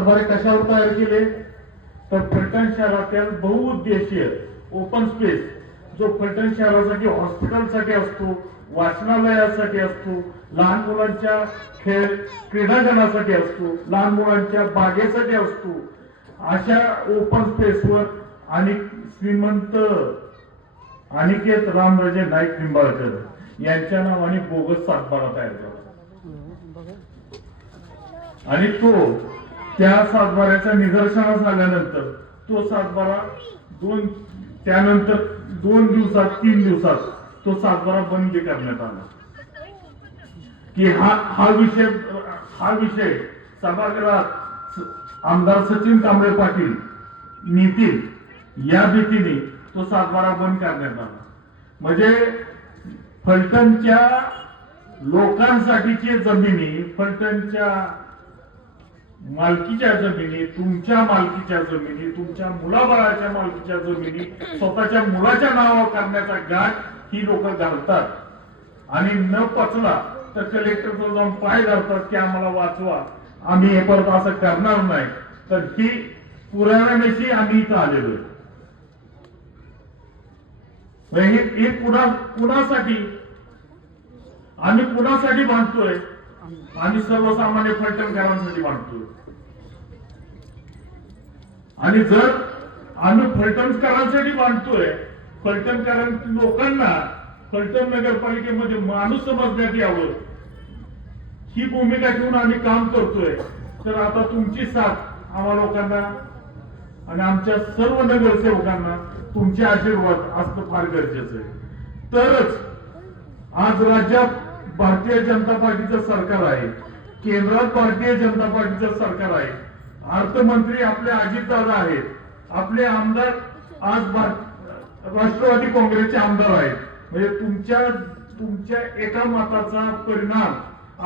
कशावर तयार केले तर फलटण शहरातील बहुउद्देशीय ओपन स्पेस जो फलटण शहरासाठी हॉस्पिटलसाठी असतो, वाचनालयासाठी असतो, लहान मुलांच्या क्रीडांगणासाठी असतो, लहान मुलांच्या बागेसाठी असतो, अशा ओपन स्पेसवर आणि श्रीमंत अनिकेत रामराजे नाईक निंबाळकर यांच्या नावाने बोगस सातबारा तयार झाला आणि तो त्या सातबाऱ्याच्या निदर्शनास आल्यानंतर तो सातबारा त्यानंतर 2 दिवसात 3 दिवसात तो सातबारा बंद करण्यात आला की हा विषय सभागृहात आमदार सचिन कांबळे पाटील नेतील या भीतीने तो सातबारा बंद करण्यात आला. म्हणजे फलटणच्या लोकांसाठीची जमिनी, फलटणच्या मालकीच्या जमिनी, तुमच्या मालकीच्या जमिनी, तुमच्या मुलाबाळाच्या मालकीच्या जमिनी स्वतःच्या मुलाच्या नावावर करण्याचा गाठ ही लोक घालतात आणि न पचला तर कलेक्टरचा जाऊन पाय घालतात की आम्हाला वाचवा, आम्ही हे परत असं करणार नाही. तर ही पुराव्यानिशी आम्ही इथं आलेलो हे कुणासाठी आम्ही कुणासाठी बांधतोय? आम्ही सर्वसामान्य फलटणकरांसाठी बांधतोय. आणि जर आम्ही फलटणकरांसाठी बांधतोय, फलटणकर लोकांना फलटण नगरपालिकेमध्ये माणूस समजण्यात यावं ही भूमिका ठेवून आम्ही काम करतोय. तर आता तुमची साथ आम्हा लोकांना आणि आमच्या सर्व नगरसेवकांना तुमचे आशीर्वाद असणं फार गरजेचं आहे. तरच आज राज्यात भारतीय जनता पार्टीचं सरकार आहे, केंद्रात भारतीय जनता पार्टीचं सरकार आहे, अर्थमंत्री आपले अजितदादा आहेत, आपले आमदार आज राष्ट्रवादी काँग्रेसचे आमदार आहेत. म्हणजे तुमच्या एका मताचा परिणाम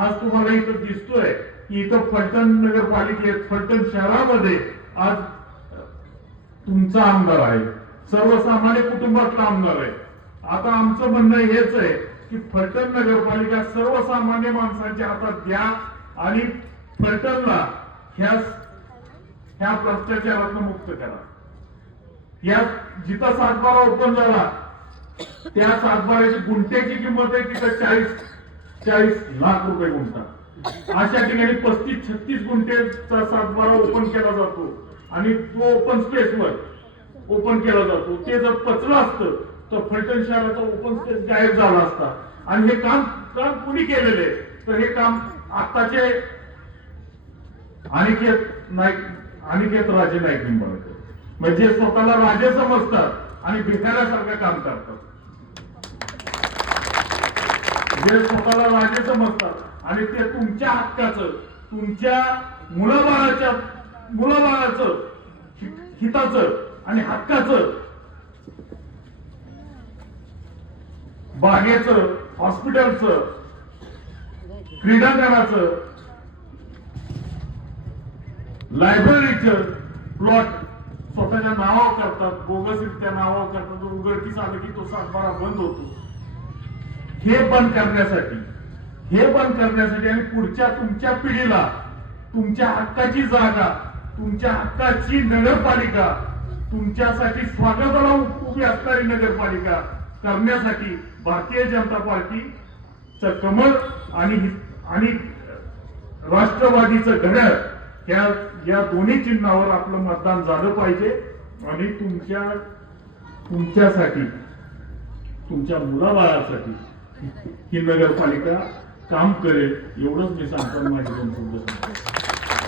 आज तुम्हाला इथं दिसतोय की इथं फलटण नगरपालिकेत फलटण शहरामध्ये आज तुमचा आमदार आहे, सर्वसामान्य कुटुंबातला आमदार आहे. आता आमचं म्हणणं हेच आहे की फलटण नगरपालिका सर्वसामान्य माणसांच्या हातात द्या आणि फलटणला ह्या भ्रष्टाचारातून मुक्त करा. या जिथं सातबारा ओपन झाला त्या सातबाऱ्याची गुंठ्याची किंमत आहे तिथं 40 लाख रुपये गुंठा. अशा ठिकाणी 35-36 गुंठेचा सातबारा ओपन केला जातो आणि तो ओपन स्पेसवर ओपन केला जातो. ते जर पचलं असतं तर फलटण शहराचा ओपन स्पेस गायब झाला असता. आणि हे काम कुणी केलेले तर हे काम आताचे अनिकेत राजे नाईक निंबाळकर म्हणजे स्वतःला राजे समजतात आणि भिकाऱ्यासारखं काम करतात. जे स्वतःला राजे समजतात आणि ते तुमच्या हक्काचं, तुमच्या मुलाबाळाचं हिताचं आणि हक्काचं, बागेचं, हॉस्पिटलचं, क्रीडांगणाचं, लायब्ररीचं प्लॉट स्वतःच्या नावावर करतात, बोगसरित्या नावावर करतात. उघडकीस आलं की तो सातबारा बंद होतो. हे बंद करण्यासाठी आणि पुढच्या तुमच्या पिढीला तुमच्या हक्काची जागा, तुमच्या हक्काची नगरपालिका, तुमच्यासाठी स्वागताला उभी असणारी नगरपालिका करण्यासाठी भारतीय जनता पार्टीचं कमळ आणि राष्ट्रवादीचं घड्याळ या दोन्ही चिन्हावर आपलं मतदान झालं पाहिजे. आणि तुमच्यासाठी तुमच्या मुलाबाळासाठी ही नगरपालिका काम करेल एवढंच मी सांगतो. माझी 2 शब्द सांगतो.